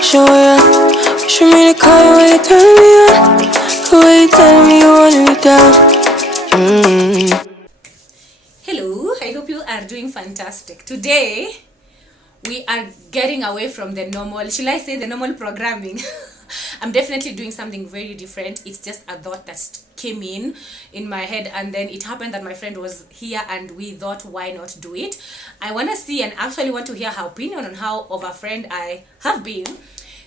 show ya. Wish me to call you when you turn me on. The way you tell me you want me down. Hello, I hope you are doing fantastic. Today, we are getting away from the normal, should I say the normal programming? I'm definitely doing something very different. It's just a thought that came in my head, and then it happened that my friend was here and we thought, why not do it? I want to see and actually want to hear her opinion on how of a friend I have been.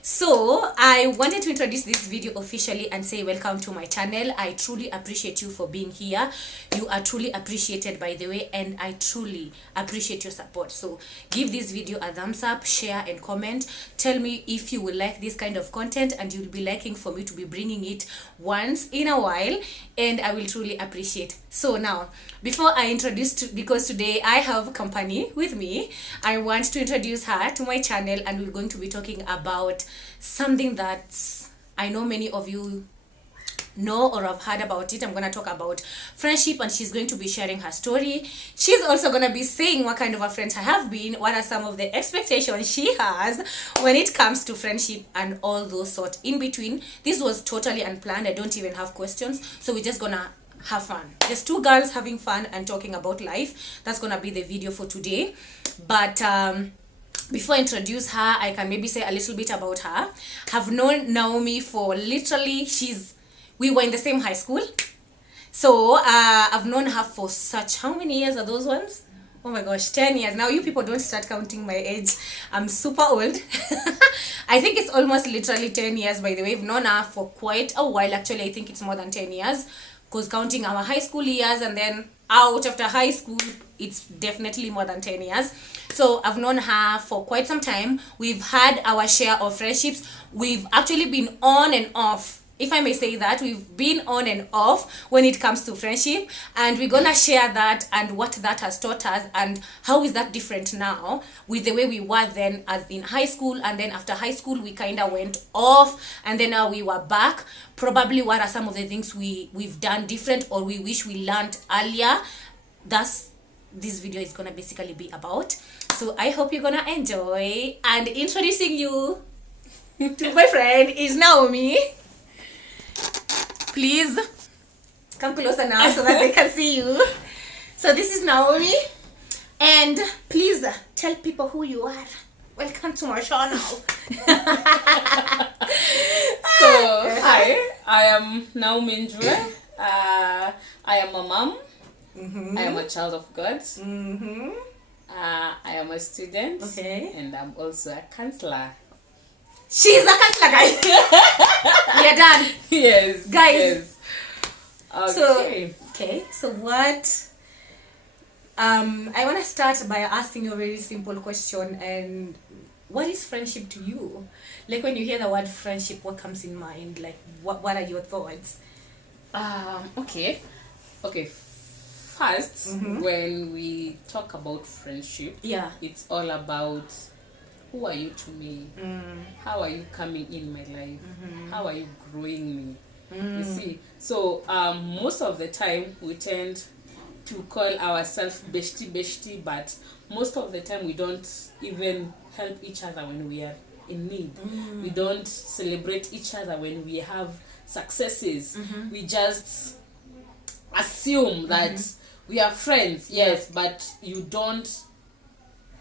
So I wanted to introduce this video officially and say welcome to my channel. I truly appreciate you for being here. You are truly appreciated, by the way, and I truly appreciate your support. So give this video a thumbs up, share and comment. Tell me if you will like this kind of content, and you'll be liking for me to be bringing it once in a while, and I will truly appreciate. So now, before I introduce because today I have company with me, I want to introduce her to my channel, and we're going to be talking about something that I know many of you know or have heard about it. I'm going to talk about friendship, and she's going to be sharing her story. She's also going to be saying what kind of a friend I have been, what are some of the expectations she has when it comes to friendship, and all those sort in between. This was totally unplanned. I don't even have questions, so we're just gonna have fun, just two girls having fun and talking about life. That's gonna be the video for today. But before I introduce her, I can maybe say a little bit about her. Have known Naomi for literally, we were in the same high school. So I've known her for such, how many years are those ones? Oh my gosh, 10 years. Now you people don't start counting my age. I'm super old. I think it's almost literally 10 years, by the way. I've known her for quite a while. Actually, I think it's more than 10 years. Because counting our high school years and then out after high school, it's definitely more than 10 years. So I've known her for quite some time. We've had our share of friendships. We've actually been on and off, if I may say that. We've been on and off when it comes to friendship, and we're gonna share that and what that has taught us, and how is that different now with the way we were then as in high school, and then after high school we kind of went off, and then now we were back. Probably what are some of the things we've done different, or we wish we learned earlier. That's this video is gonna basically be about. So I hope you're gonna enjoy, and introducing you to my friend is Naomi. Please come closer now so that they can see you. So this is Naomi, and please tell people who you are. Welcome to my channel. So hi, I am Naomi Njue. I am a mom. I am a child of God. I am a student. Okay. And I'm also a counselor. She's a counselor, guys. We are done. Yes, guys. Yes. Okay. So what? I want to start by asking you a very simple question. And what is friendship to you? Like when you hear the word friendship, what comes in mind? Like what are your thoughts? Okay. First, when we talk about friendship, Yeah, it's all about who are you to me? How are you coming in my life? How are you growing me? You see, so most of the time we tend to call ourselves bestie, but most of the time we don't even help each other when we are in need. We don't celebrate each other when we have successes. We just assume that we are friends, yes, but you don't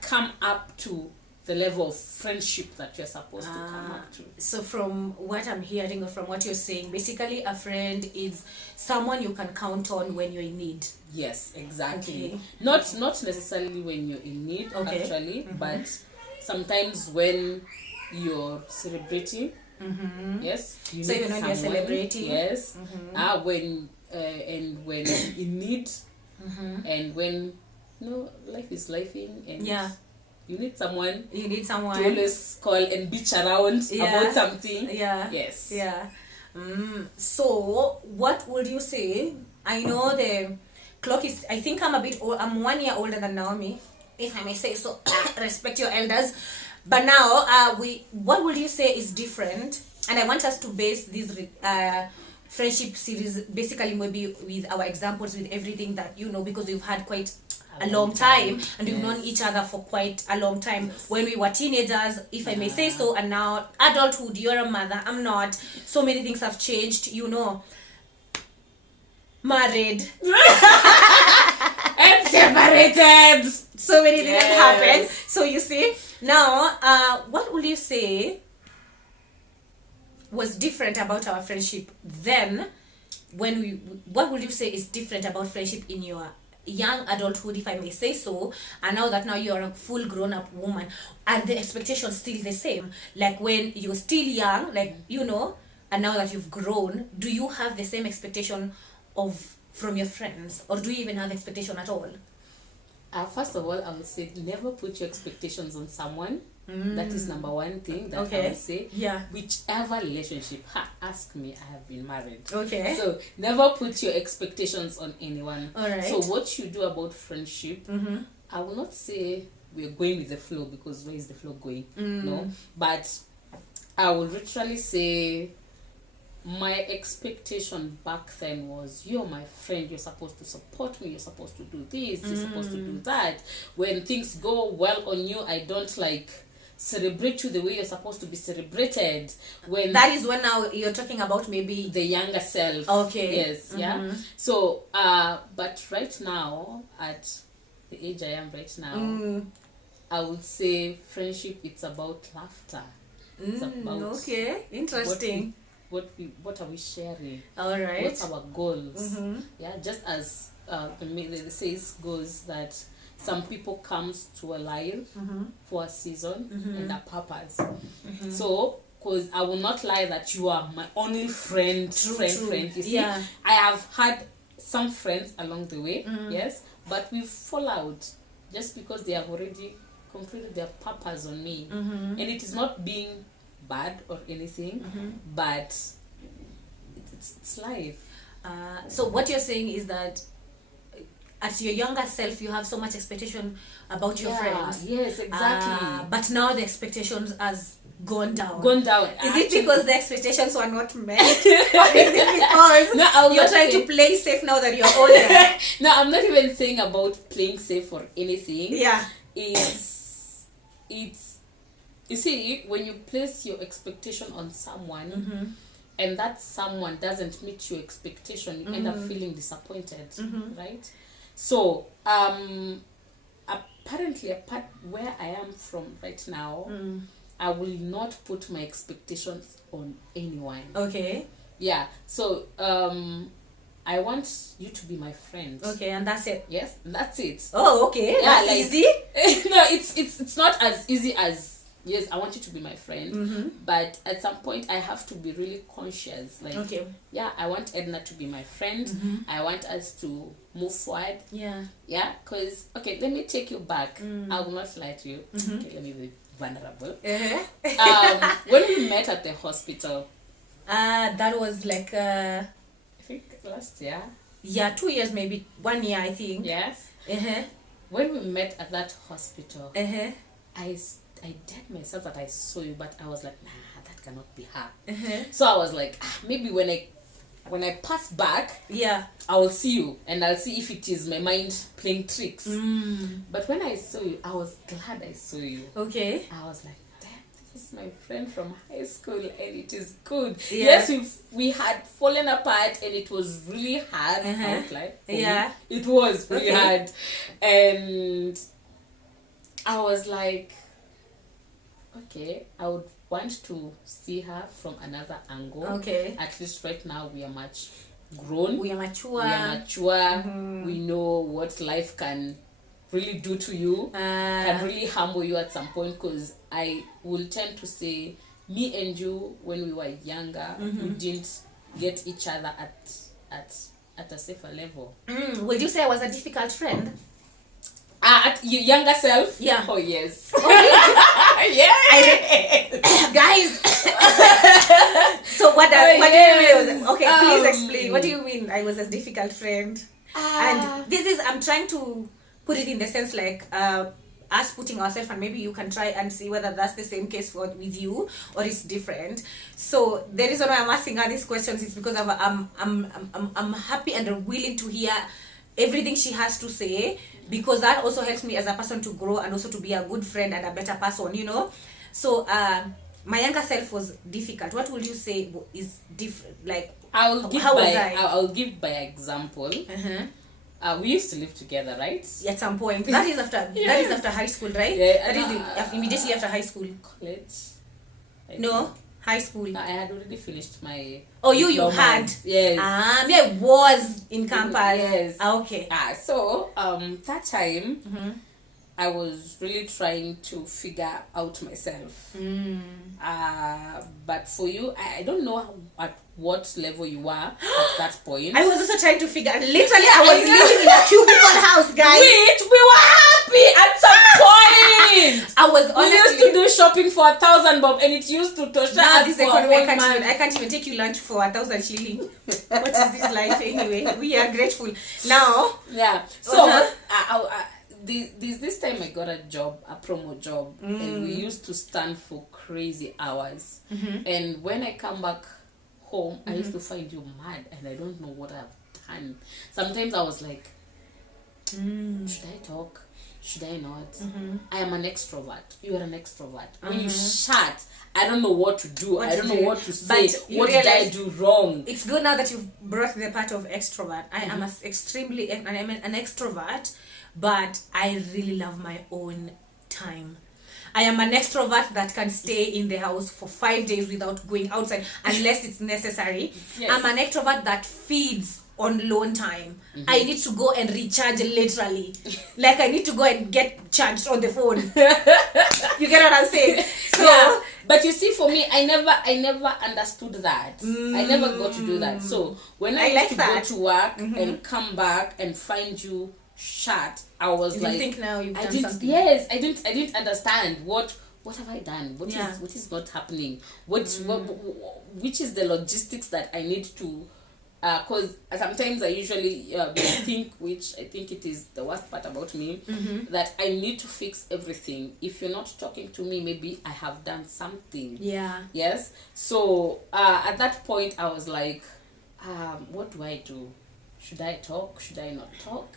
come up to the level of friendship that you're supposed to come up to. So from what I'm hearing or from what you're saying, basically a friend is someone you can count on when you're in need. Yes, exactly. Okay. Not necessarily when you're in need, actually, but sometimes when you're celebrating. Yes. You So need even when you're someone, celebrating. yes. When in need, and when life is lifing, and you need someone. You need someone to always call and bitch around about something. Yeah. Yes. Yeah. So what would you say? I know the clock is, I think I'm 1 year older than Naomi, if I may say so. Respect your elders. But now, what would you say is different? And I want us to base this friendship series basically maybe with our examples, with everything that you know, because we've had quite a long time, and we've known each other for quite a long time. When we were teenagers, if I may say so, and now adulthood, you're a mother, I'm not. So many things have changed, you know. Married and separated. So many things happen. So you see, now what would you say was different about our friendship then? What would you say is different about friendship in your young adulthood, if I may say so, and now that you're a full grown-up woman? Are the expectations still the same, like when you're still young, like, you know, and now that you've grown, do you have the same expectation from your friends, or do you even have expectation at all? First of all, I would say never put your expectations on someone. That is number one thing that I would say. Yeah. Whichever relationship, ask me, I have been married. Okay. So never put your expectations on anyone. All right. So what you do about friendship, I will not say we're going with the flow, because where is the flow going? No. But I will literally say my expectation back then was, you're my friend, you're supposed to support me, you're supposed to do this, you're supposed to do that. When things go well on you, I don't like celebrate you the way you're supposed to be celebrated. When that is when now you're talking about maybe the younger self. Okay. Yes. Yeah. So but right now, at the age I am right now, I would say friendship, it's about laughter. It's about okay, interesting. What are we sharing? All right. What's our goals? Yeah, just as the saying goes that some people comes to a life for a season and a purpose. So, because I will not lie that you are my only friend. You see, I have had some friends along the way, yes, but we fall out just because they have already concluded their purpose on me, and it is not being bad or anything, but it's life. So what you're saying is that at your younger self you have so much expectation about your friends. Yes, exactly. But now the expectations has gone down. Is it because the expectations were not met? Or is it because you're trying to play safe now that you're older? No, I'm not even saying about playing safe or anything. Yeah. It's you see, when you place your expectation on someone and that someone doesn't meet your expectation, you end up feeling disappointed, right? So apparently, where I am from right now, I will not put my expectations on anyone. Okay. Yeah. So I want you to be my friend. Okay, and that's it. Yes, that's it. Oh, okay. Yeah, that's easy. No, it's not as easy as, yes, I want you to be my friend, but at some point I have to be really conscious. Like, okay, yeah, I want Edna to be my friend. I want us to move forward. Yeah. Yeah, because, okay, let me take you back. I will not lie to you. Okay, let me be vulnerable. When we met at the hospital, that was like I think last year. Yeah, 2 years, maybe 1 year, I think. Yes. When we met at that hospital, I dared myself that I saw you, but I was like, nah, that cannot be her. So I was like, maybe when I pass back, yeah, I will see you and I'll see if it is my mind playing tricks. But when I saw you, I was glad I saw you. Okay. I was like, damn, this is my friend from high school and it is good. Yeah. Yes, we had fallen apart and it was really hard. I was like, yeah, me. It was really hard. And I was like, okay, I would want to see her from another angle. Okay. At least right now we are much grown. We are mature. We know what life can really do to you. Can really humble you at some point, because I will tend to say, me and you, when we were younger, we didn't get each other at a safer level. Would you say I was a difficult friend? At your younger self? Yeah. Oh, yes. Yeah. Guys. So what do you mean? Okay, please explain. What do you mean I was a difficult friend? And this is, I'm trying to put it in the sense like us putting ourselves, and maybe you can try and see whether that's the same case with you or it's different. So the reason why I'm asking her these questions is because I'm happy and willing to hear everything she has to say, because that also helps me as a person to grow and also to be a good friend and a better person, you know. So my younger self was difficult. What would you say is different? Like, I'll give how by was I? I'll give by example. We used to live together, right? At some point. That is after that is after high school, right? Yeah, that is immediately after high school. College. I No, think. high school. I had already finished my. Oh, you diploma. had. Yes. Me, I was in campus. Yes. Okay. So that time I was really trying to figure out myself. But for you, I don't know at what level you were at that point. I was also trying to figure. Literally, I was living in a cubicle house, guys. Wait, we were happy at some point. I was We used honestly. to do shopping for 1,000 bob, and it used to tosha Now us this for economy, one month. I can't even take you lunch for 1,000 shilling. What is this life anyway? We are grateful. Now, Yeah. So this time I got a job, a promo job, and we used to stand for crazy hours. And when I come back home, I used to find you mad, and I don't know what I've done. Sometimes I was like, should I talk? Should I not? I am an extrovert. You are an extrovert. When you shut, I don't know what to do. I don't know what to say. But you What did I realize- do wrong? it's good now that you've brought the part of extrovert. I am an extrovert, but I really love my own time. I am an extrovert that can stay in the house for 5 days without going outside unless it's necessary. Yes. I'm an extrovert that feeds on lone time. I need to go and recharge literally. Like I need to go and get charged on the phone. You get what I'm saying? So Yeah, but you see, for me, I never understood that. I never got to do that. So when I I used like to that. go to work and come back and find you shut, I was you like, think now you've I done didn't. something. Yes, I didn't understand what have I done. Yeah. What is not happening? Which is the logistics that I need to. Because sometimes I usually think, which I think it is the worst part about me, that I need to fix everything. If you're not talking to me, maybe I have done something. Yeah. Yes. So at that point, I was like, what do I do? Should I talk? Should I not talk?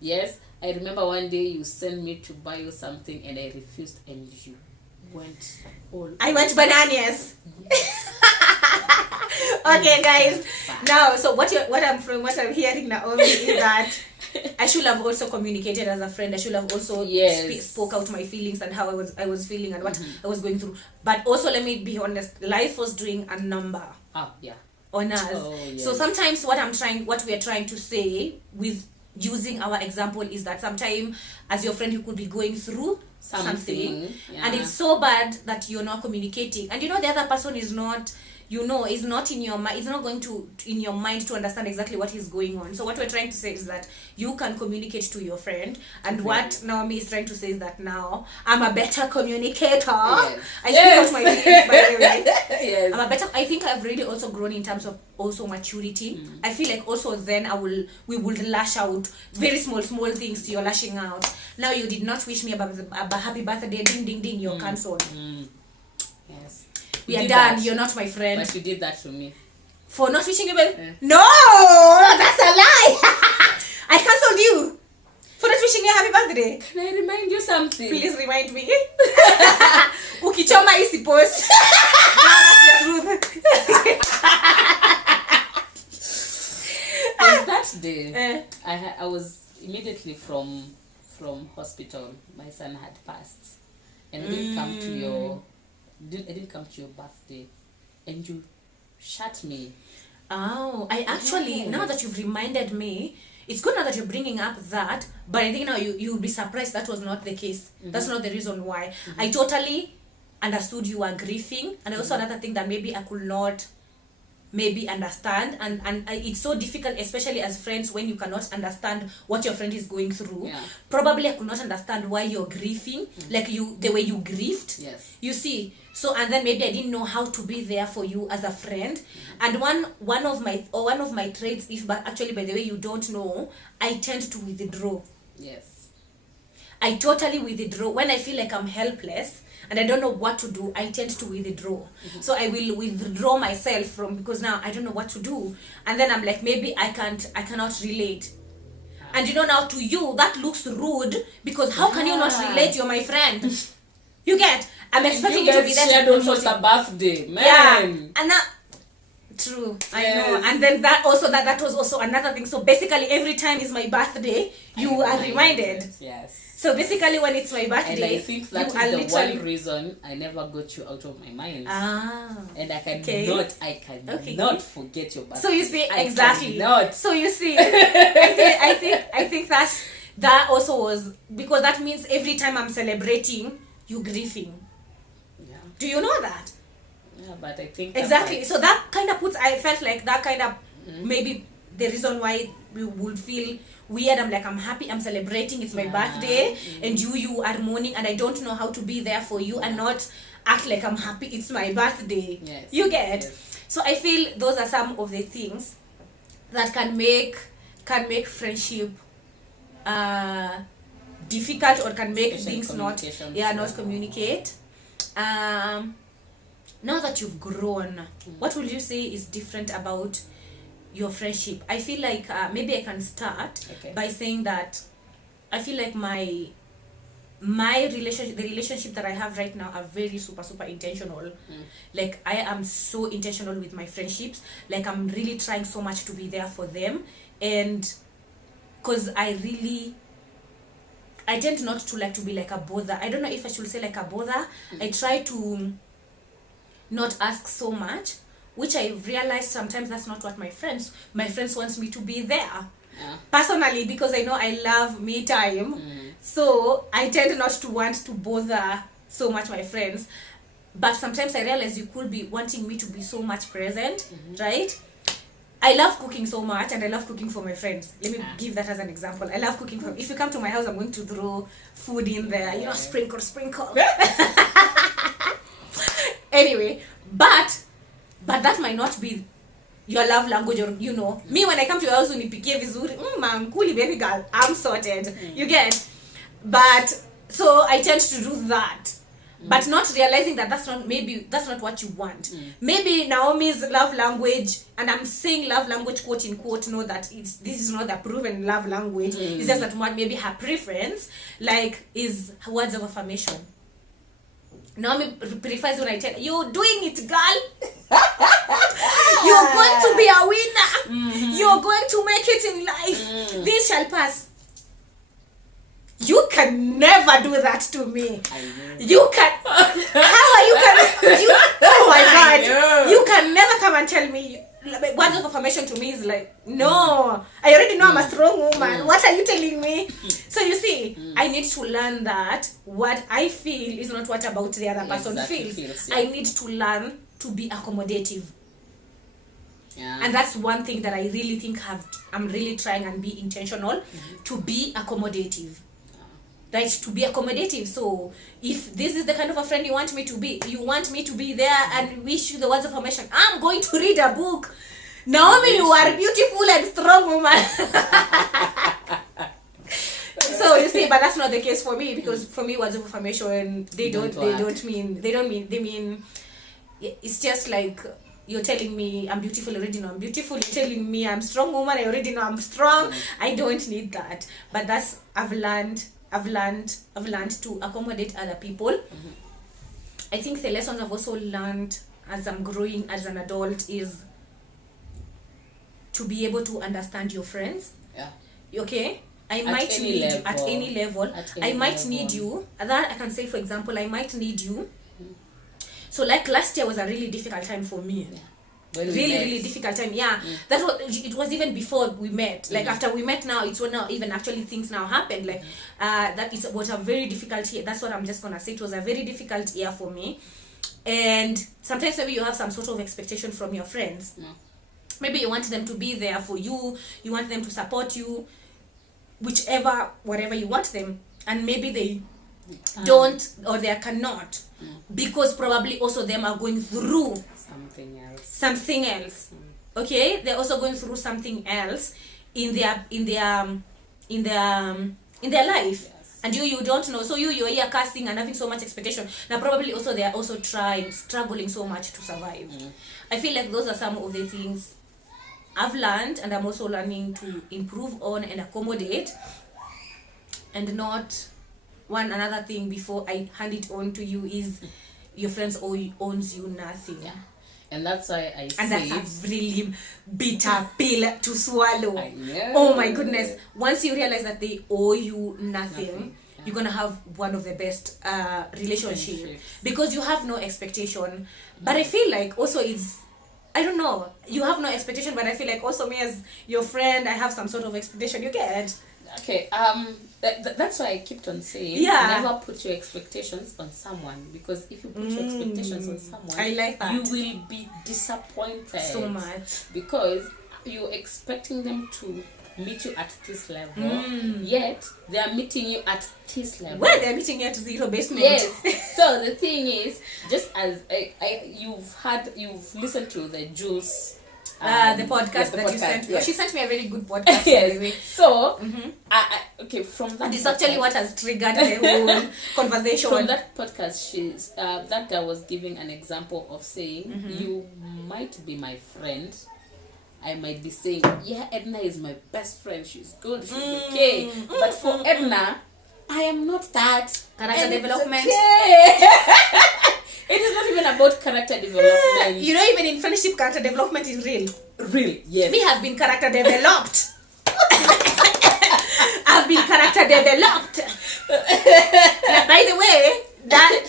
Yes. I remember one day you sent me to buy you something and I refused, and you went all. I went bananas. Okay, guys. Now, so what I'm hearing, Naomi, is that I should have also communicated as a friend. I should have also Yes. spoke out my feelings and how I was feeling and what I was going through. But also, let me be honest, life was doing a number Yeah. on us. Oh, yes. So sometimes what we are trying to say with using our example is that sometimes as your friend you could be going through something yeah. and it's so bad that you're not communicating, and the other person is not is not in your mind, it's not going to in your mind to understand exactly what is going on. So what we're trying to say is that you can communicate to your friend, and what Naomi is trying to say is that now I'm a better communicator. I speak out my feelings, by the way. Yes. I think I've really also grown in terms of also maturity. I feel like also then we would lash out very small things. You're lashing out. Now you did not wish me a happy birthday, ding ding ding, you're cancelled. Yes. We You are did done. that. You're not my friend. But you did that to me. For not wishing you well. Yeah. No, that's a lie. I cancelled you for not wishing you a happy birthday. Can I remind you something? Please remind me. Ukichoma isi post. That's the truth. That day, Eh. I was immediately from hospital. My son had passed, and I didn't come to your. I didn't come to your birthday, and you shut me. Oh, I actually, now that you've reminded me, it's good now that you're bringing up that, but I think now you'll be surprised that was not the case. That's not the reason why. I totally understood you were grieving, and also another thing that maybe I could not maybe understand, and it's so difficult, especially as friends, when you cannot understand what your friend is going through. Yeah. Probably I could not understand why you're grieving, like the way you grieved. Yes. You see, so and then maybe I didn't know how to be there for you as a friend. And one of my traits, but actually by the way you don't know, I tend to withdraw. Yes. I totally withdraw when I feel like I'm helpless and I don't know what to do. I tend to withdraw. So I will withdraw myself from, because now I don't know what to do, and then I'm like, maybe I cannot relate. And you know, now to you that looks rude, because how can you not relate? You're my friend. You get, I'm expecting you to be there shared to almost a birthday, man. yeah, and that true. I Yes. know. And then that also that was also another thing. So basically every time is my birthday, you are reminded. Yes. So basically when it's my And birthday, I think that you are is the literally one reason I never got you out of my mind. ah. And I cannot, Okay. I cannot Okay. forget your birthday. So you see, I exactly. cannot. So you see, I think that also was because that means every time I'm celebrating, you grieving. Yeah. Do you know that? Yeah, but I think Exactly. So that kind of puts. I felt like that kind of maybe the reason why we would feel weird. I'm like, I'm happy, I'm celebrating, it's my birthday, and you are mourning, and I don't know how to be there for you and not act like I'm happy. It's my birthday. Yes. You get. Yes. So I feel those are some of the things that can make friendship difficult, or can make Especially things not communication. not communicate. Now that you've grown, what would you say is different about your friendship? I feel like maybe I can start Okay. by saying that I feel like the relationship that I have right now are very super intentional. Like I am so intentional with my friendships. Like I'm really trying so much to be there for them, and because I tend not to like to be like a bother. I don't know if I should say like a bother. I try to not ask so much, which I realized sometimes that's not what my friends wants me to be there. Yeah. Personally, because I know I love me time, so I tend not to want to bother so much my friends. But sometimes I realize you could be wanting me to be so much present, right? I love cooking so much, and I love cooking for my friends. Let me give that as an example. I love cooking if you come to my house, I'm going to throw food in there, you know, sprinkle. Anyway, but that might not be your love language, or you know, me when I come to your house unipikie vizuri, mankuli baby girl, I'm sorted. You get. But so I tend to do that. But not realizing that that's not what you want. Maybe Naomi's love language, and I'm saying love language quote in quote, know that this is not the proven love language. It's just that one, maybe her preference like is words of affirmation. Naomi prefers when I tell you're doing it, girl. You're going to be a winner. You're going to make it in life. This shall pass. You can never do that to me. You can. How are you can? You, oh my God! You can never come and tell me. Words of affirmation to me is like, no. I already know I'm a strong woman. What are you telling me? So you see, I need to learn that what I feel is not what about the other person feels. Yeah. I need to learn to be accommodative. Yeah. And that's one thing that I really think I'm really trying and be intentional to be accommodative. Right, to be accommodative. So if this is the kind of a friend you want me to be there and wish you the words of affirmation, I'm going to read a book. Naomi, you are beautiful and strong woman. So you see, but that's not the case for me, because for me words of affirmation they mean it's just like you're telling me I'm beautiful, I already know I'm beautiful. You're telling me I'm strong woman, I already know I'm strong. I don't need that. But that's I've learned to accommodate other people. I think the lessons I've also learned as I'm growing as an adult is to be able to understand your friends. Yeah. Okay? I might need you at any level. I might need you. That I can say, for example, I might need you. So like last year was a really difficult time for me. Yeah. Really difficult time. That was, it was even before we met. Like after we met now, it's when now even actually things now happened. Like that is what a very difficult year. That's what I'm just gonna say. It was a very difficult year for me. And sometimes maybe you have some sort of expectation from your friends. Maybe you want them to be there for you, you want them to support you, whatever you want them, and maybe they don't, or they cannot, because probably also them are going through something else. Okay, they're also going through something else in their life. And you don't know. So you're here casting and having so much expectation. Now probably also they are also struggling so much to survive. I feel like those are some of the things I've learned, and I'm also learning to improve on and accommodate, and not one another thing before I hand it on to you is your friends owns you nothing. Yeah. And that's why I And say that's a really bitter pill to swallow. I know. Oh my goodness. Once you realize that they owe you nothing, Yeah. you're gonna have one of the best relationship Relationships. because you have no expectation. But I feel like also it's, I don't know, you have no expectation, but I feel like also me as your friend, I have some sort of expectation. You get? Okay, that's why I kept on saying, Yeah. never put your expectations on someone, because if you put your expectations on someone, I like that. you will be disappointed So much. because you're expecting them to meet you at this level, yet they are meeting you at this level. Well, they're meeting you at zero basement. Yes. So the thing is, just as you've listened to the Jules. The podcast yes, the that you podcast, sent me. yes. She sent me a very good podcast. By the Yes. way. So, okay, from that. And it's actually podcast- what has triggered the whole conversation. From that podcast, that guy was giving an example of saying, you might be my friend. I might be saying, yeah, Edna is my best friend. She's good. She's okay. But for Edna, I am not that. Character And it's development. okay. It is not even about character development. You know, even in friendship, character development is real. Real, yes. We have been character developed. I've been character developed. By the way,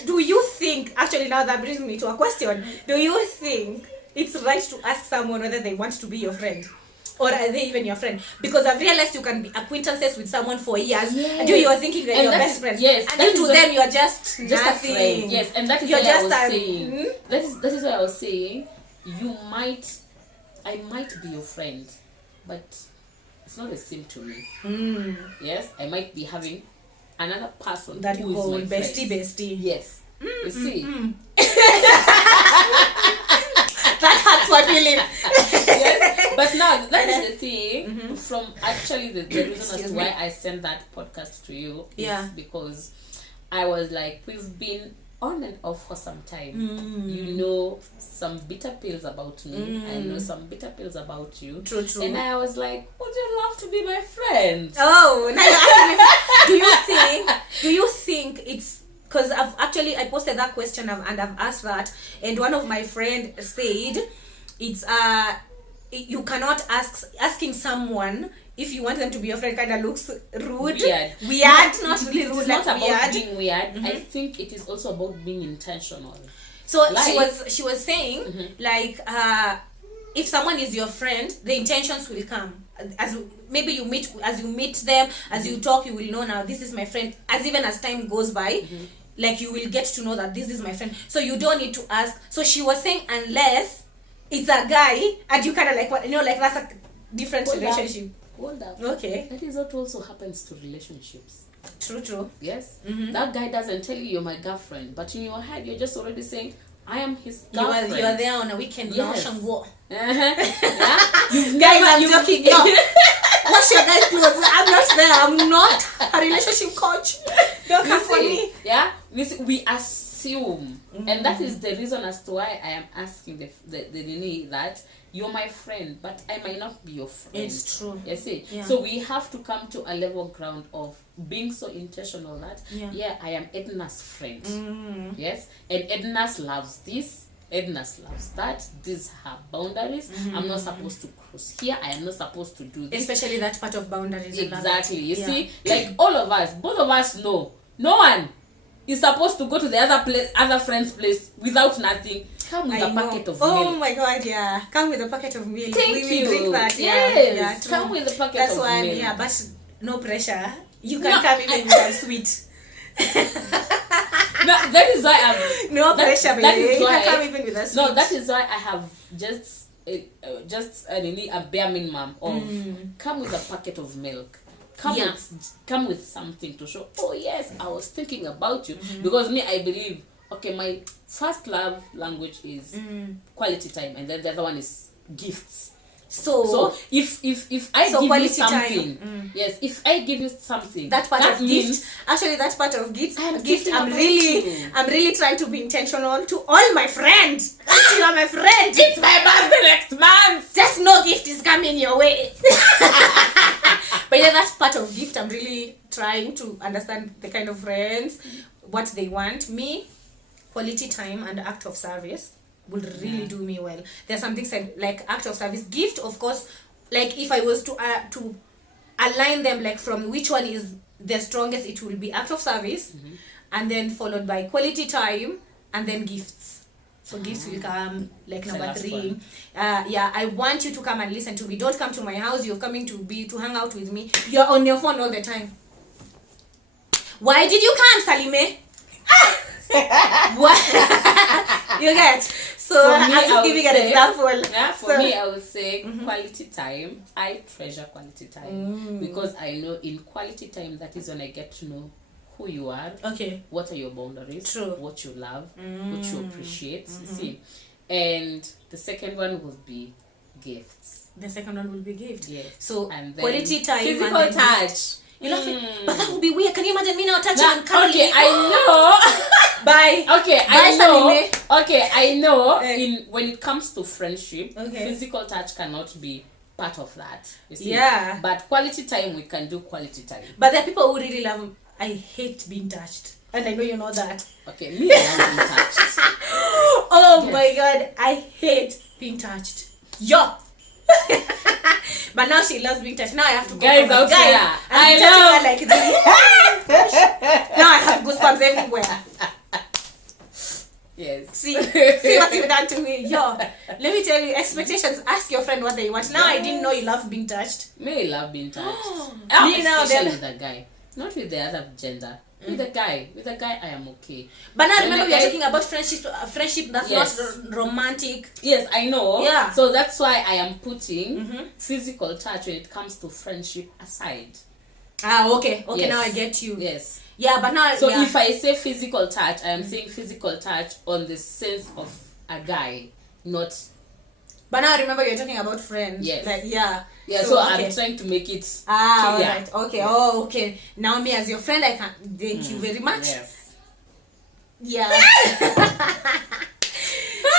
do you think, actually now that brings me to a question, do you think it's right to ask someone whether they want to be your friend? Or are they even your friend? Because I've realized you can be acquaintances with someone for years, Yes. and you are thinking that And you're that best is- friends. yes, And that then to is what- them you're just Just a nothing. friend. Yes, and that is You're what I just was a- saying. That is what I was saying. I might be your friend, but it's not the same to me. Yes, I might be having another person That who you is call my bestie, friend. bestie. Yes. You see. That hurts my feeling. Yes. But now that is the thing. From actually the reason as Excuse to me. why I sent that podcast to you is Yeah. because I was like, we've been on and off for some time. You know some bitter pills about me. I know some bitter pills about you. True, true. And I was like, would you love to be my friend? Oh, now you're asking me. Do you think it's because I posted that question and I've asked that, and one of my friend said it's you cannot asking someone if you want them to be your friend kind of looks rude. Weird, not really rude, It's like not about weird. being weird. I think it is also about being intentional. So Like- she was saying like if someone is your friend, the intentions will come as maybe you meet them, as you talk, you will know now this is my friend. As even as time goes by, like you will get to know that this is my friend. So you don't need to ask. So she was saying unless it's a guy and you kind of like what like that's a different Hold up. relationship. Hold up. Okay, That is what also happens to relationships. true. Yes. That guy doesn't tell you you're my girlfriend, but in your head you're just already saying I am his You are girlfriend. there on a weekend. Yes. Go. Yeah. You've Guys, never. I'm you've- joking. No. Wash your guys' clothes. I'm not there. I'm not a relationship coach. Don't come for You me. see, yeah. We assume, and that is the reason as to why I am asking the Nini that you're my friend, but I might not be your friend. It's true. You see, Yeah. so we have to come to a level ground of being so intentional that Yeah. I am Edna's friend. Yes, and Edna's loves this. Edna's loves that. These are her boundaries. I'm not supposed to cross here. I am not supposed to do this. Especially that part of boundaries. I love it. Exactly. You Yeah. see, like all of us, both of us know no one is supposed to go to the other friend's place without nothing. Come with I a know. bucket of Oh milk. my god, yeah. Come with a packet of milk. Thank we you. will drink that. Yes. Yeah, true. Come with a packet That's of why, milk. yeah, but no pressure. You can No, come even with a sweet. No, that is why I'm. No that- pressure, that baby. is You why- can come even with a sweet. No, that is why I have just a bare minimum of come with a packet of milk. Come with something to show. Oh yes, I was thinking about you because me, I believe. Okay, my first love language is quality time, and then the other one is gifts. So if I So give you quality time. something, yes, if I give you something, that part of means gift, actually that part of gift, I'm thinking I'm about really you. I'm really trying to be intentional to all my friends. If you are my friend, It's my birthday next month. just no gift is coming your way. But yeah, that's part of gift. I'm really trying to understand the kind of friends, what they want. Me, quality time and act of service will really do me well. There's some things like act of service. Gift, of course, like if I was to align them, like from which one is the strongest, it will be act of service, and then followed by quality time, and then gifts. So gifts will come like number last 3. one. Yeah, I want you to come and listen to me. Don't come to my house. You're coming to hang out with me. You're on your phone all the time. Why did you come, Salime? What? You get? So I'm me, I just would giving an say- example. Yeah, for So- me, I would say quality time. I treasure quality time because I know in quality time that is when I get to know who you are, Okay. what are your boundaries, True. what you love, what you appreciate. You see, and the second one will be gifts. The second one will be gift. Yes. So And then quality time physical and then touch. gift. You love it, but that would be weird. Can you imagine me now touching Now, and cuddling? okay, I know. Bye. Okay, Bye, I know. Salime. Okay, I know. Eh. In when it comes to friendship, Okay. physical touch cannot be part of that. You see? Yeah. But quality time, we can do quality time. But there are people who really love. I hate being touched, and I know you know that. Okay, me, I am being touched. Oh Yes. my god, I hate being touched. Yo. But now she loves being touched. Now I have to Guys compromise. out there, I'm I touching love- her like this. Now I have goosebumps everywhere. Yes. See what you've done to me. Yo, let me tell you, expectations. Ask your friend what they want. Now I didn't know you love being touched. Me, I love being touched. Me now, Especially then- with a guy, not with the other gender. With a guy, I am okay. But now When remember a we are guy- talking about friendship that's Yes. not romantic. Yes, I know. Yeah. So that's why I am putting physical touch when it comes to friendship aside. Ah, okay. Okay, Yes. now I get you. Yes. Yeah, but now So yeah. if I say physical touch, I am saying physical touch on the sense of a guy, not But now remember you're talking about friends. Yes. Like yeah. so okay. I'm trying to make it Ah, clear. alright. Okay. Oh, okay. Now me as your friend, I can thank you very much. Yes. Yeah.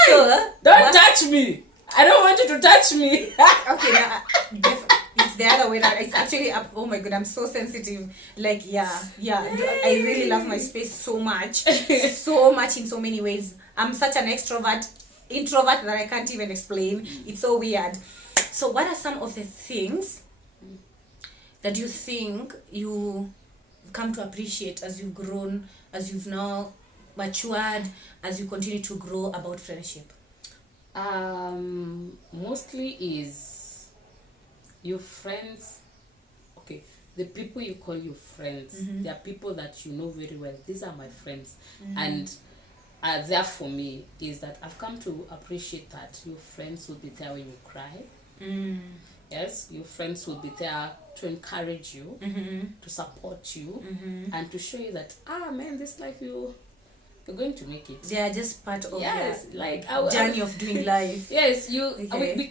So Don't touch me. I don't want you to touch me. okay, now it's the other way around. It's actually oh my god, I'm so sensitive. Like yeah. I really love my space so much. So much in so many ways. I'm such an introvert that I can't even explain. It's so weird. So what are some of the things that you think you come to appreciate as you've grown, as you've now matured, as you continue to grow about friendship? Mostly is your friends. Okay, the people you call your friends, they are people that you know very well. These are my friends, and there for me is that I've come to appreciate that your friends will be there when you cry. Yes, your friends will be there to encourage you, to support you, and to show you that man, this life you're going to make it. They are just part of Yes, the like journey of doing life. Yes, you. Okay. We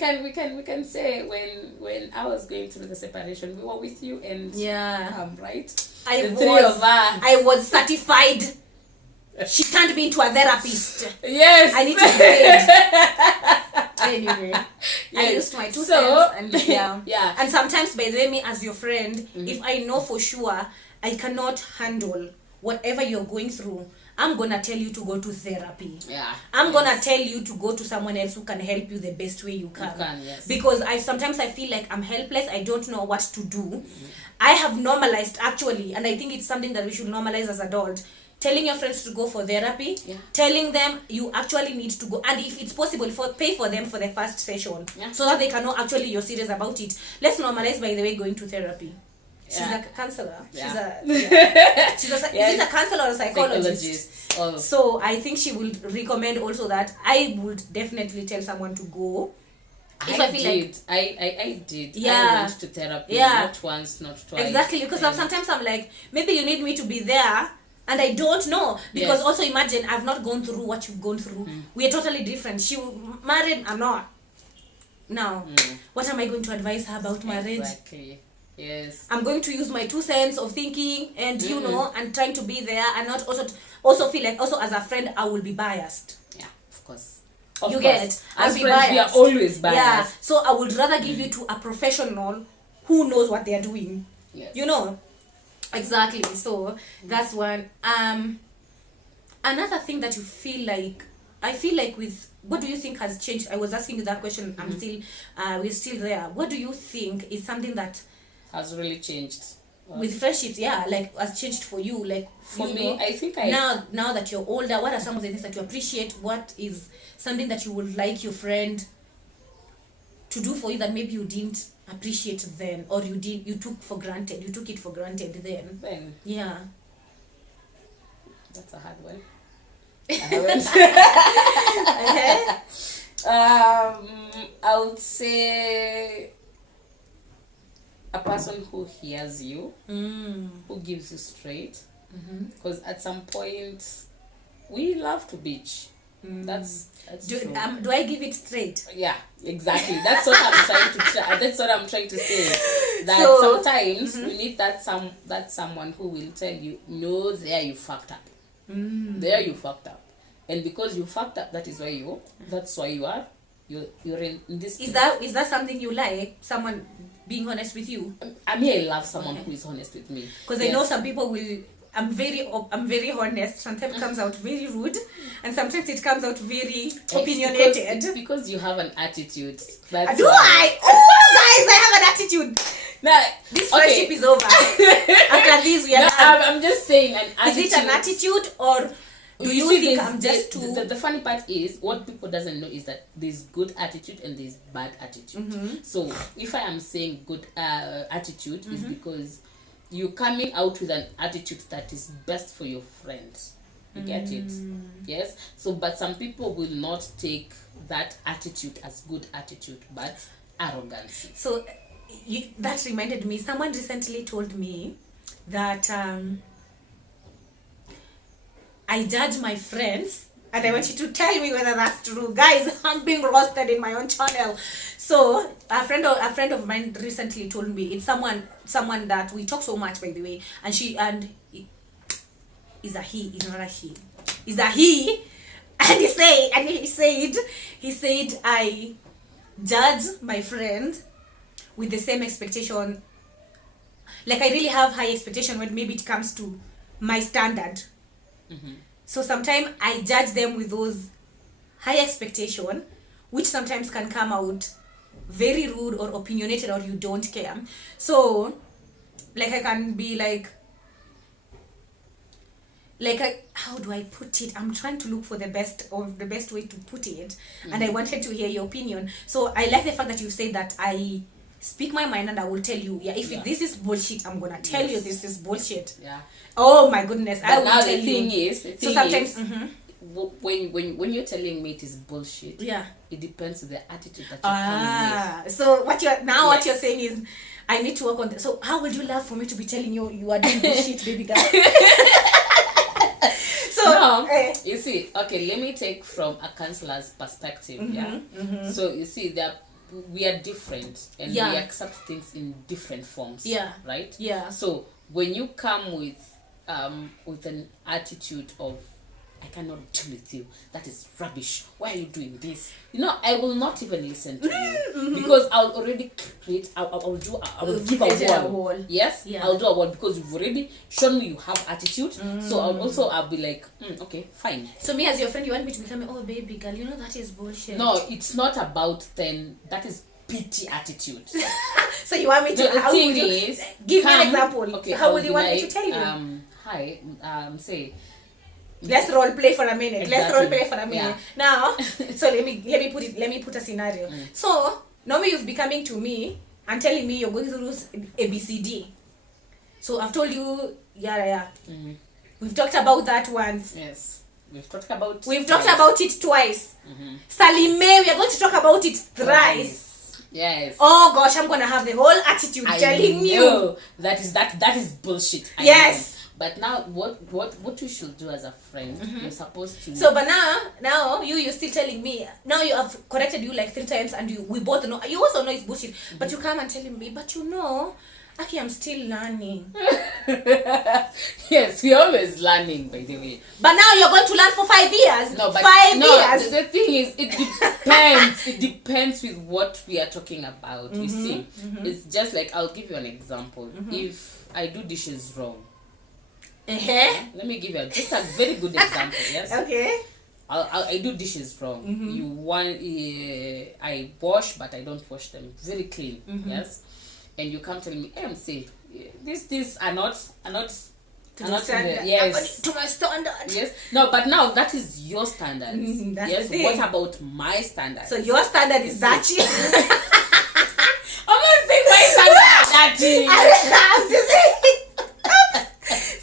can say when I was going through the separation, we were with you and Yeah. right. I The three of us. I was certified. She can't be into a therapist. Yes. I need to be paid. Anyway, I Yes. used my 2 So, cents and yeah. Yeah. And sometimes, by the way, me as your friend, if I know for sure I cannot handle whatever you're going through, I'm gonna tell you to go to therapy. Yeah. I'm gonna tell you to go to someone else who can help you the best way you can. Yes. Because sometimes I feel like I'm helpless. I don't know what to do. I have normalized actually, and I think it's something that we should normalize as adults. Telling your friends to go for therapy, Yeah. telling them you actually need to go, and if it's possible, pay for them for the first session, Yeah. so that they can know actually you're serious about it. Let's normalize, by the way, going to therapy. She's Yeah. a counselor. Yeah. She's a Yes. is it a counselor or a psychologist? Psychologists. Oh. So I think she will recommend also that. I would definitely tell someone to go. If I feel like I did. Yeah. I went to therapy. Yeah. Not once, not twice. Exactly, because And- sometimes I'm like, maybe you need me to be there, and I don't know. Because Yes. also imagine, I've not gone through what you've gone through. We are totally different. She married, I'm not. Now, what am I going to advise her about marriage? Exactly. Yes. I'm going to use my 2 cents of thinking and you know, and trying to be there, and not also feel like also as a friend I will be biased. Yeah, of course. You get? I'll As be friends, we are biased. always biased. Yeah. So I would rather give you to a professional who knows what they are doing. Yes. You know? Exactly. So that's one. Another thing that you feel like, I feel like with, what do you think has changed? I was asking you that question. I'm still we're still there. What do you think is something that Has really changed. with friendships, yeah, like has changed for you? Like For you me, know, I think now that you're older, what are some of the things that you appreciate? What is something that you would like your friend to do for you that maybe you didn't appreciate then, or you took for granted? You took it for granted then. Then Yeah. that's a hard one. I haven't. I would say a person who hears you, who gives you straight. Because at some point, we love to bitch. That's Do true. do I give it straight? Yeah, exactly. That's what I'm trying to say. That So- sometimes we need that someone who will tell you, no, there you fucked up. There you fucked up. And because you fucked up, that's why you are you're in this Is that something you like? Someone being honest with you? I mean, I love someone who is honest with me. Because I know some people will. I'm very honest. Sometimes it comes out very rude, and sometimes it comes out very opinionated. It's because you have an attitude. Do That's I? Oh, guys, I have an attitude. Now, This friendship is over. After this, we are done. I'm just saying an Is attitude. it an attitude, or do you see, think there's- I'm just there's- too? the funny part is, what people doesn't know is that there's good attitude and there's bad attitude. So if I am saying good attitude, is because you're coming out with an attitude that is best for your friends. You get it? Yes. So, but some people will not take that attitude as good attitude, but arrogance. So that reminded me. Someone recently told me that I judge my friends, and I want you to tell me whether that's true. Guys, I'm being roasted in my own channel. So a friend of mine recently told me, it's someone that we talk so much, by the way, and is a he, is not a she, is a he, and he said I judge my friend with the same expectation. Like, I really have high expectation when maybe it comes to my standard. So sometimes I judge them with those high expectation, which sometimes can come out very rude or opinionated, or you don't care. So like, I can be like how do I put it? I'm trying to look for the best way to put it, and I wanted to hear your opinion. So I like the fact that you say that I speak my mind, and I will tell you, if this is bullshit, I'm gonna tell you this is bullshit. Yeah. Oh my goodness, I will Now tell the thing you. is, So sometimes when you're telling me it is bullshit, yeah. it depends on the attitude that you're coming with. So what you're saying is, I need to work on this. So how would you love for me to be telling you are doing bullshit, baby girl? So No, you see, okay, let me take from a counselor's perspective. So you see, we are different, and we accept things in different forms. Right. So when you come with an attitude of, I cannot deal with you, that is rubbish, why are you doing this? I will not even listen to you, because I'll already create, I will give a wall. Yes, I'll do a wall, because you've already shown me you have attitude. So I'll be like, okay, fine. So me as your friend, you want me to become, oh baby girl, that is bullshit. No, it's not about then, that is pity attitude. So you want me to, No, the how thing would you, is, give me an example. Okay, So how I'll would you be want like, me to tell you? Hi, say, Let's role play for a minute. Exactly. Let's role play for a minute. Yeah. Now, so let me put a scenario. So normally you've be coming to me and telling me you're going through ABCD. So I've told you, we've talked about that once. Yes, we've talked about it twice. Salime, we are going to talk about it thrice. Yes. Oh gosh, I'm gonna have the whole attitude telling you that is bullshit. Yes. But now what you should do as a friend, you're supposed to So, but now you're still telling me, now you have corrected you like 3 times, and we both know, you also know it's bullshit, but you come and telling me, but you know, Aki, I'm still learning. Yes, we're always learning, by the way. But now you're going to learn for 5 years. No, but 5 no, years. the thing is, it depends. It depends with what we are talking about. You see, it's just like, I'll give you an example. If I do dishes wrong, let me give you just a very good example. Yes. Okay. I do dishes wrong. You want I wash, but I don't wash them very clean. Yes. And you come telling me, MC, these are not To the not standard. yes. To my standard. Yes. No, but now that is your standards. That's Yes. the thing. What about my standards? So your standard is that you. I'm not saying my standards are dirty.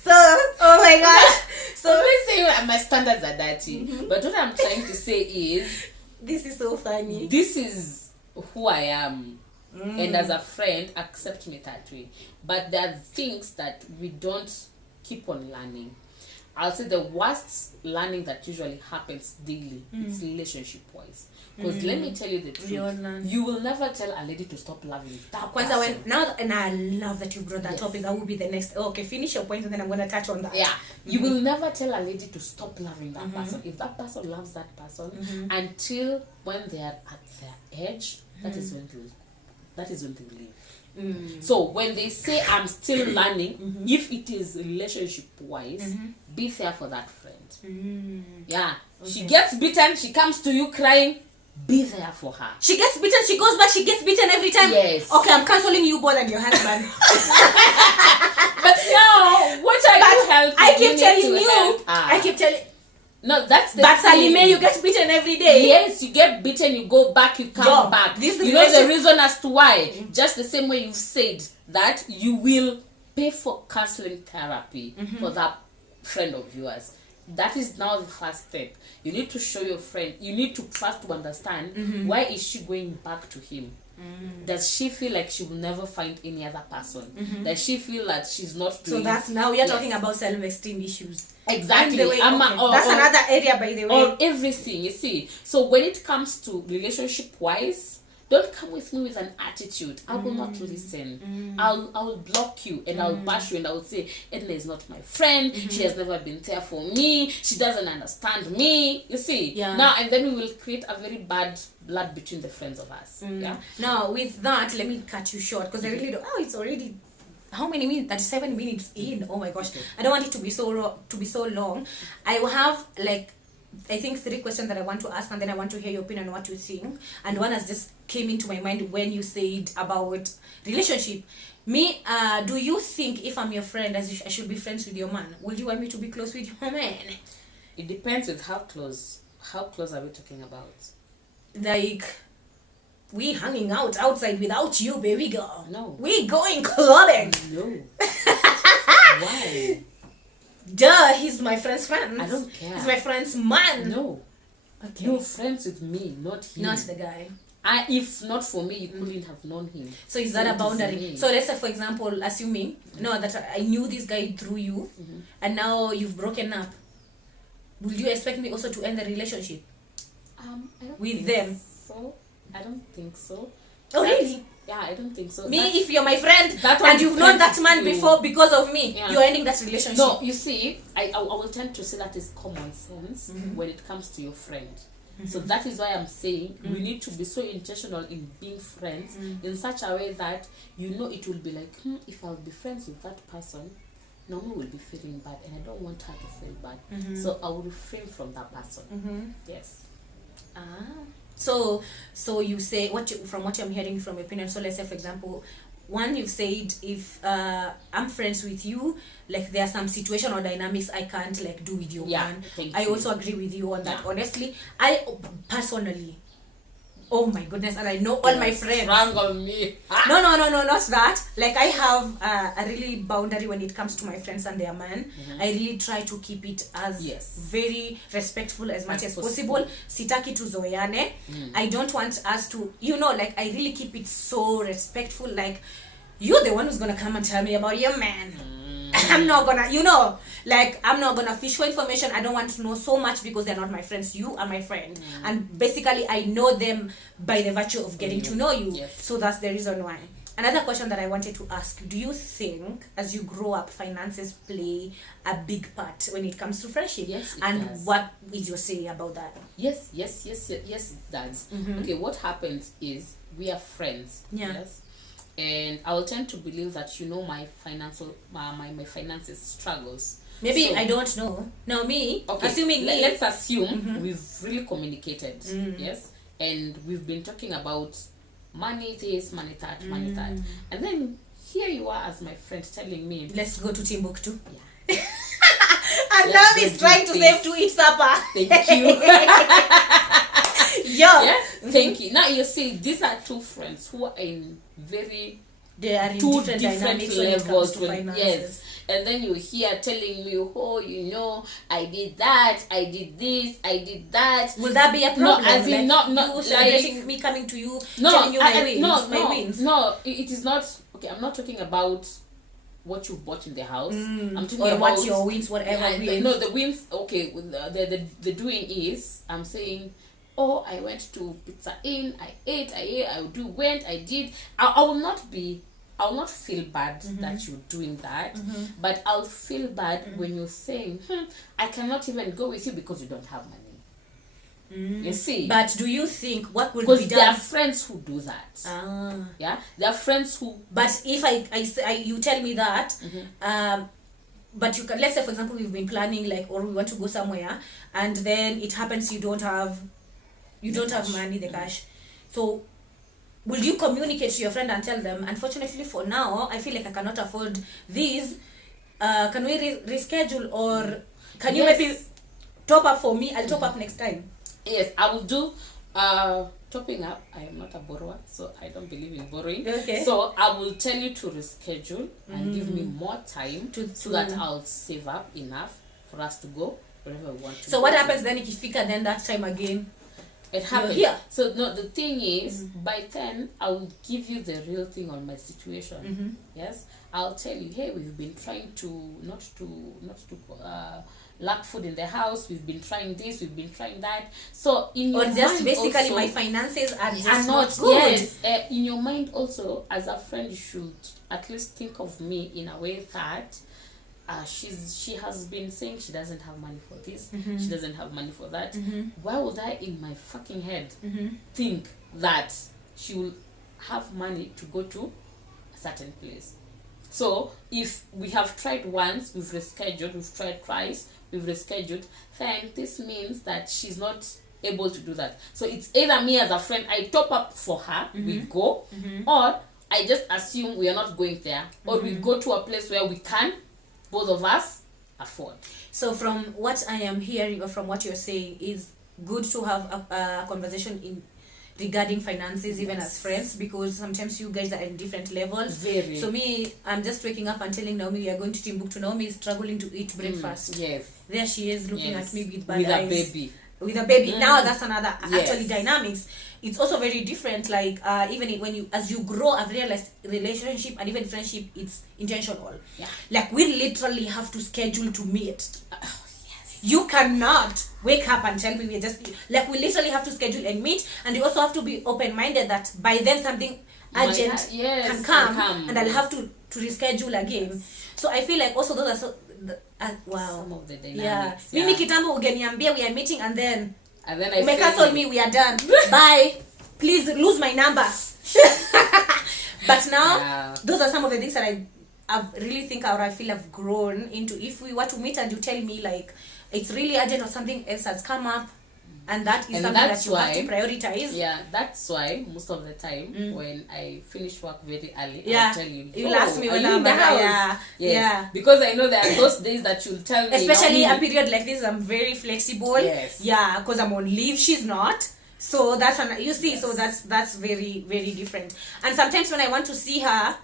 So, oh my gosh. So I'm not saying my standards are dirty. But what I'm trying to say is, this is so funny. this is who I am. And as a friend, accept me that way. But there are things that we don't keep on learning. I'll say the worst learning that usually happens daily, it's relationship wise. Because let me tell you the We all truth, learn. you will never tell a lady to stop loving that Kwanza, person. and I love that you brought that topic. That will be the next. Okay, finish your point and then I'm gonna touch on that. Yeah, you will never tell a lady to stop loving that person. If that person loves that person, until when they are at their edge, that is when they leave. So when they say I'm still learning, if it is relationship wise, be there for that friend. Yeah, she gets beaten, she comes to you crying, be there for her. She gets beaten, she goes back, she gets beaten every time. Yes. Okay, I'm canceling you both and your husband. But now, what are you helping? I keep need telling to you. help her. I keep telling. No, that's the But thing. Salime, you get beaten every day. Yes, you get beaten, you go back, you come Yo, back. this You know the relation- reason as to why. Just the same way you've said that you will pay for counseling therapy for that friend of yours. That is now the first step. You need to show your friend. You need to first to understand why is she going back to him. Does she feel like she will never find any other person? Does she feel that she's not doing? So that's now we are Yes. talking about self-esteem issues. Exactly. By the way, I'm okay. That's another area, by the way. Or everything, you see. So when it comes to relationship wise, don't come with me with an attitude. I will not listen. I'll block you and I'll bash you and I'll say Edna is not my friend. She has never been there for me. She doesn't understand me. You see. Yeah. Now and then we will create a very bad blood between the friends of us. Yeah. Now, with that, let me cut you short because I really don't. Oh, it's already how many minutes? 37 minutes in. Oh my gosh, I don't want it to be so long. I will have like I think 3 questions that I want to ask, and then I want to hear your opinion on what you think. And one has just came into my mind when you said about relationship. Me, do you think if I'm your friend, I should be friends with your man? Would you want me to be close with your man? It depends with how close. How close are we talking about? Like, we hanging out outside without you, baby girl. No. We going clubbing. No. Why? Duh, he's my friend's friend. I don't care. He's my friend's man. No. Okay. You're friends with me, not him. Not the guy. If not for me, you couldn't have known him. So is that a it is boundary? me. So let's say, for example, assuming that I knew this guy through you, and now you've broken up. Will you expect me also to end the relationship? I don't With think them? So I don't think so. Oh, really? Yeah, I don't think so. Me, That's- if you're my friend that one and you've known that depends man on you. before because of me, Yeah. you're ending that relationship. No, you see, I will tend to say that is common sense when it comes to your friend. So that is why I'm saying we need to be so intentional in being friends in such a way that you know it will be like, if I'll be friends with that person, Naomi will be feeling bad and I don't want her to feel bad. So I will refrain from that person. Yes. So you say from what I'm hearing from your opinion. So let's say, for example, one, you've said if I'm friends with you, like there are some situation or dynamics I can't like do with your man. thank I you. also agree with you on that. Yeah. Honestly, I personally, oh my goodness, and I know all my friends. Strangle me. No, not that. Like I have a really boundary when it comes to my friends and their man. I really try to keep it as very respectful as much as possible. Sitaki tuzoeane. I don't want us to, like I really keep it so respectful. Like you're the one who's gonna come and tell me about your man. I'm not gonna, you know, like, I'm not gonna fish for information. I don't want to know so much because they're not my friends. You are my friend, and basically I know them by the virtue of getting to know you. Yes. So that's the reason why. Another question that I wanted to ask: do you think, as you grow up, finances play a big part when it comes to friendship? Yes, it and does. what is your say about that? Yes, it does. Okay, what happens is we are friends. Yeah. Yes. And I will tend to believe that you know my financial my finances struggles. Maybe So- I don't know. Now me, Okay, assuming me, let's assume we've really communicated. Yes. And we've been talking about money this, money that, money that. And then here you are as my friend telling me, let's go to Timbuktu. yeah, And Let's now go he's do trying to this. save to eat supper. thank you. Yo, Yeah, thank you. Now you see, these are two friends who are in very they are in two different different dynamics when it comes levels. to When, finances. yes, and then you hear telling me, oh, you know, I did that, I did this, I did that. Will that be a No, problem? as in like not you like celebrating me coming to you, no, telling you my wins, no, my no, wins. no. It is not okay. I'm not talking about what you bought in the house. I'm talking Or about what your wins, whatever wins. No, the wins. Okay, with the doing is I'm saying, oh, I went to Pizza Inn, I ate, I went, I did. I will not feel bad that you're doing that, but I'll feel bad when you're saying, I cannot even go with you because you don't have money. You see, But do you think what would because be there are done? friends who do that. Ah. Yeah, there are friends who. But if I you tell me that, but you can, let's say for example we've been planning, like, or we want to go somewhere, and then it happens you don't have money, the cash. So will you communicate to your friend and tell them, unfortunately for now I feel like I cannot afford this, can we reschedule, or can you Yes. maybe top up for me? I'll top up next time. Yes, I will do topping up. I am not a borrower, so I don't believe in borrowing. Okay. So I will tell you to reschedule and give me more time so that I'll save up enough for us to go wherever we want to. So go what to. happens then if Ifika then that time again? It happens. here. So no, the thing is, by then I will give you the real thing on my situation. Yes, I'll tell you, hey, we've been trying to not to lack food in the house. We've been trying this, we've been trying that. So in your Or just mind basically also, my finances are just are not not good. yes. In your mind also, as a friend, you should at least think of me in a way that she has been saying she doesn't have money for this, she doesn't have money for that. Why would I in my fucking head think that she will have money to go to a certain place? So if we have tried once, we've rescheduled, we've tried twice, we've rescheduled, then this means that she's not able to do that. So it's either me as a friend, I top up for her, we go, or I just assume we are not going there, or we go to a place where we can, both of us, afford. So from what I am hearing, or from what you're saying, is good to have a conversation in regarding finances, even as friends, because sometimes you guys are in different levels. Very. So me, I'm just waking up and telling Naomi we are going to Timbuktu. Naomi is struggling to eat breakfast. Yes. There she is looking Yes. at me with bad With eyes. a baby. With a baby. Now that's another Yes. actually dynamics. It's also very different. Like even when you, as you grow, I've realized relationship and even friendship, it's intentional. Yeah. Like we literally have to schedule to meet. Yes. You cannot wake up and tell me we're just like, we literally have to schedule and meet, and you also have to be open-minded that by then something urgent Yes, can come and I'll have to reschedule again. So I feel like also those are so wow. Some of the Yeah. dynamics. Mimi kitambo ugeniambia we are meeting and then And then I cancel feel- me, we are done. Bye. Please lose my number. But now Yeah. those are some of the things that I really think, or I feel I've grown into. If we were to meet and you tell me like it's really urgent or something else has come up, and that is And something that that's you have to why- prioritize. Yeah, that's why most of the time when I finish work very early, Yeah. I'll tell you. You'll "Oh, ask me are when you I'm in the back." house?" Yeah. Yes. Yeah. Because I know there are those days that you'll tell me. Especially a Naomi, period like this, I'm very flexible. Yes. Yeah, because I'm on leave. She's not. So that's you see. Yes. So that's very very different. And sometimes when I want to see her,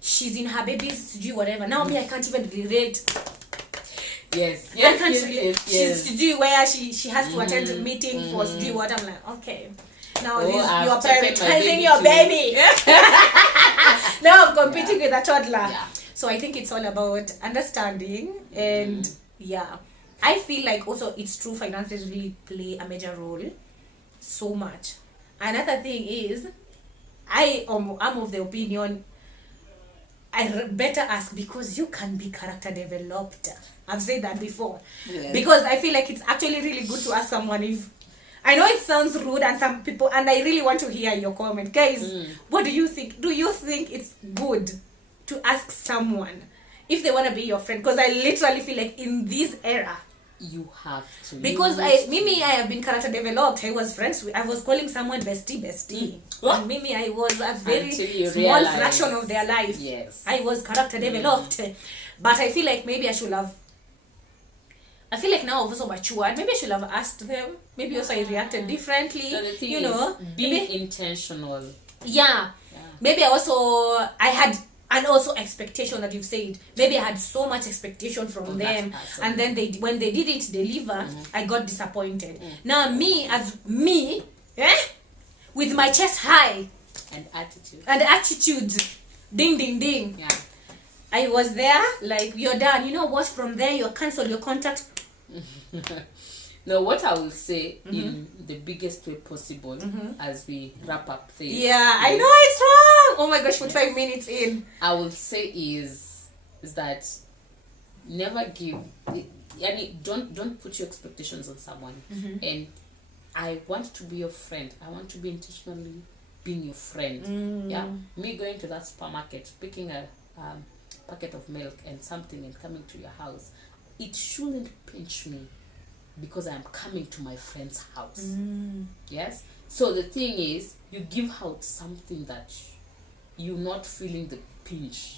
she's in her baby's to do whatever. Now me, I can't even relate. Yes, I yes, can't yes, relate. yes, yes. She's to do where she has to attend a meeting for to do what. I'm like, okay. Now Oh, I've you are taken my prioritizing baby your too. baby. Now I'm competing with a toddler. Yeah. So So I think it's all about understanding and yeah. I feel like also it's true, finances really play a major role so much. Another thing is I'm of the opinion better ask, because you can be character developed. I've said that before. Yes. Because I feel like it's actually really good to ask someone if, I know it sounds rude and some people, and I really want to hear your comment. Guys, what do you think? Do you think it's good to ask someone if they want to be your friend? Because I literally feel like in this era, you have to. because I have been character developed. I was calling someone bestie. And I was a very small fraction of their life. Yes. I was character developed. But I feel like maybe I feel like now I've also matured. Maybe I should have asked them. Maybe also I reacted differently. So the thing you is, know, being intentional. Yeah. Maybe I had, and also expectation that you've said. Maybe I had so much expectation from them, and then when they didn't deliver, I got disappointed. Now with my chest high And attitude, ding ding ding. Yeah. I was there like, you're done. You know what? From there, you cancel your contact. No, what I will say in the biggest way possible as we wrap up things. Yeah, I know it's wrong. Oh my gosh, 45 minutes in. I will say is that never give. Don't put your expectations on someone. And I want to be your friend. I want to be intentionally being your friend. Yeah, me going to that supermarket, picking a packet of milk and something and coming to your house, it shouldn't pinch me because I'm coming to my friend's house. Yes. So the thing is, you give out something that you're not feeling the pinch,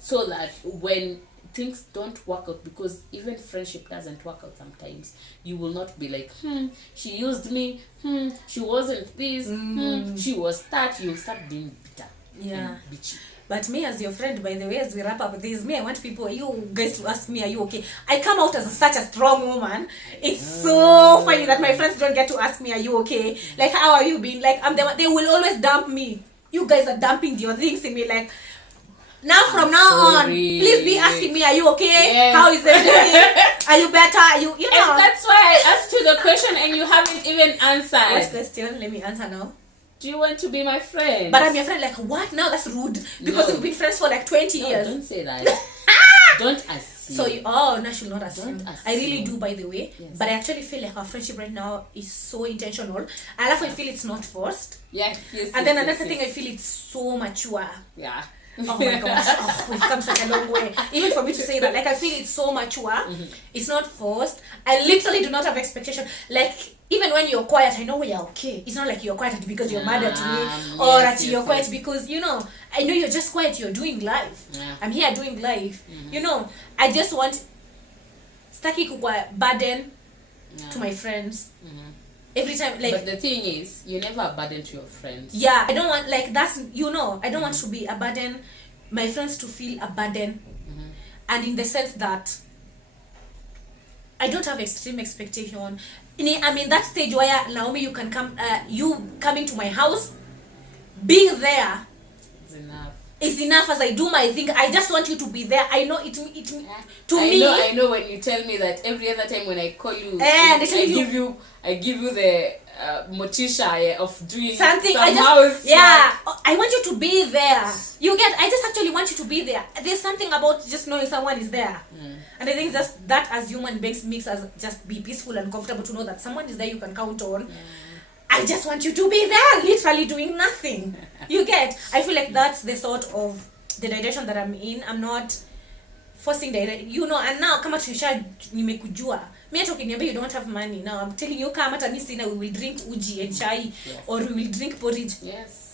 so that when things don't work out, because even friendship doesn't work out sometimes, you will not be like, she used me, she wasn't this, she was that. You'll start being bitter. Yeah. And bitchy. But me as your friend, by the way, as we wrap up this, I want you guys to ask me, are you okay? I come out as such a strong woman. It's so funny that my friends don't get to ask me, are you okay? Like, how are you being? Like, they will always dump me. You guys are dumping your things in me. Like, from now on, please be asking me, are you okay? Yes. How is everything? Are you better? Are you know? And that's why I asked you the question and you haven't even answered. What question? Let me answer now. Do you want to be my friend? But I'm your friend. Like, what? Now that's rude. Because we've been friends for like 20 years. Don't say that. Don't assume. So now I should not assume. Don't I really do, by the way. Yes. But I actually feel like our friendship right now is so intentional. I love. I feel it's not forced. Yeah. Yes. And then another thing, I feel it's so mature. Yeah. Oh my gosh, we've come such a long way. Even for me to say that, like, I feel it's so mature. It's not forced. I literally do not have expectation. Like, even when you're quiet, I know you're okay. It's not like you're quiet because you're mad at me, or you're quiet because, I know you're just quiet, you're doing life. Yeah. I'm here doing life. I just want staki kukwa burden to my friends. Every time, like, but the thing is, you're never a burden to your friends. Yeah, I don't want, like, that's, I don't want to be a burden, my friends to feel a burden. And in the sense that I don't have extreme expectation. I'm in that stage where, Naomi, you can come, you coming to my house, being there It's enough. is enough. As I do my thing, I just want you to be there. I know it to I me. know when you tell me that every other time when I call you, I give you the motisha of doing something. I want you to be there. I just actually want you to be there. There's something about just knowing someone is there. And I think just that as human beings makes us just be peaceful and comfortable to know that someone is there you can count on. I just want you to be there, literally doing nothing. I feel like that's the sort of the direction that I'm in. I'm not forcing and now kama tuisha nimekujua. Me talking about you don't have money. Now I'm telling you, kama hata sina, we will drink uji and chai, or we will drink porridge. Yes.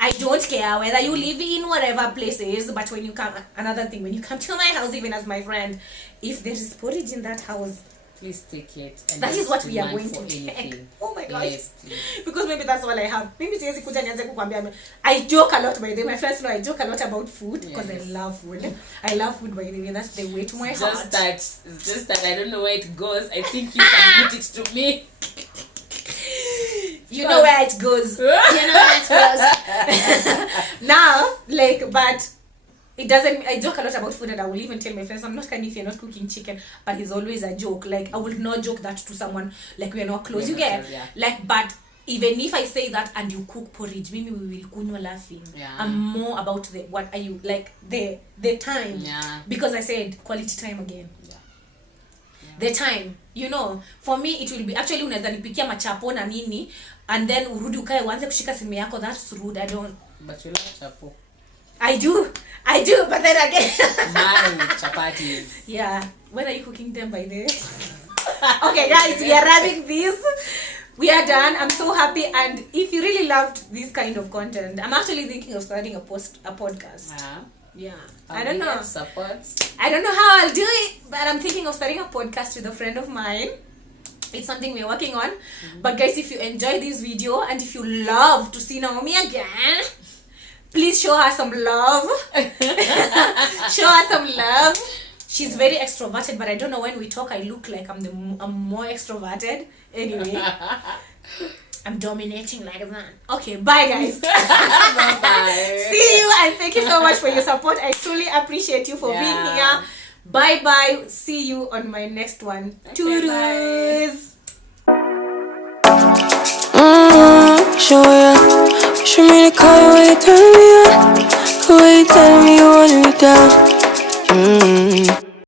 I don't care whether you live in whatever places, but when you come, another thing, when you come to my house, even as my friend, if there is porridge in that house, please take it. And that is what we are going to anything. take. Oh my gosh. Yes, please. Because maybe that's all I have. Maybe siwezi kuja nianze kukwambia. I joke a lot, by the way. My friends know I joke a lot about food because I love food. I love food, by the way. That's the way to my heart. Just that I don't know where it goes. I think you can put it to me. You know where it goes. Now, but it doesn't. I joke a lot about food, and I will even tell my friends, I'm not kind if you're not cooking chicken, but it's always a joke. Like I will not joke that to someone like we're not close. We're You not get close, yeah. like, but even if I say that and you cook porridge, maybe we will kunywa laughing. Yeah. I'm more about the what are you like the time. Yeah. Because I said quality time again. Yeah. The time, you know, for me it will be actually unaweza nipikia machapo na nini and then urudi ukae uanze kushika simu yako. That's rude. I don't. But you like chapo. I do, but then again. My chapatis. Yeah. When are you cooking them by the way? Okay, guys, we are wrapping this. We are done. I'm so happy. And if you really loved this kind of content, I'm actually thinking of starting a podcast. Yeah. I don't know. Support. I don't know how I'll do it, but I'm thinking of starting a podcast with a friend of mine. It's something we're working on. But guys, if you enjoy this video and if you love to see Naomi again, please show her some love. Show her some love. She's very extroverted, but I don't know, when we talk I look like I'm more extroverted. Anyway, I'm dominating like that. Okay, bye guys. Bye. See you, and thank you so much for your support. I truly appreciate you for being here. Bye bye. See you on my next one. Toodles. Show ya. Wish me to call you when you turn me on. The way you tell me you want me down.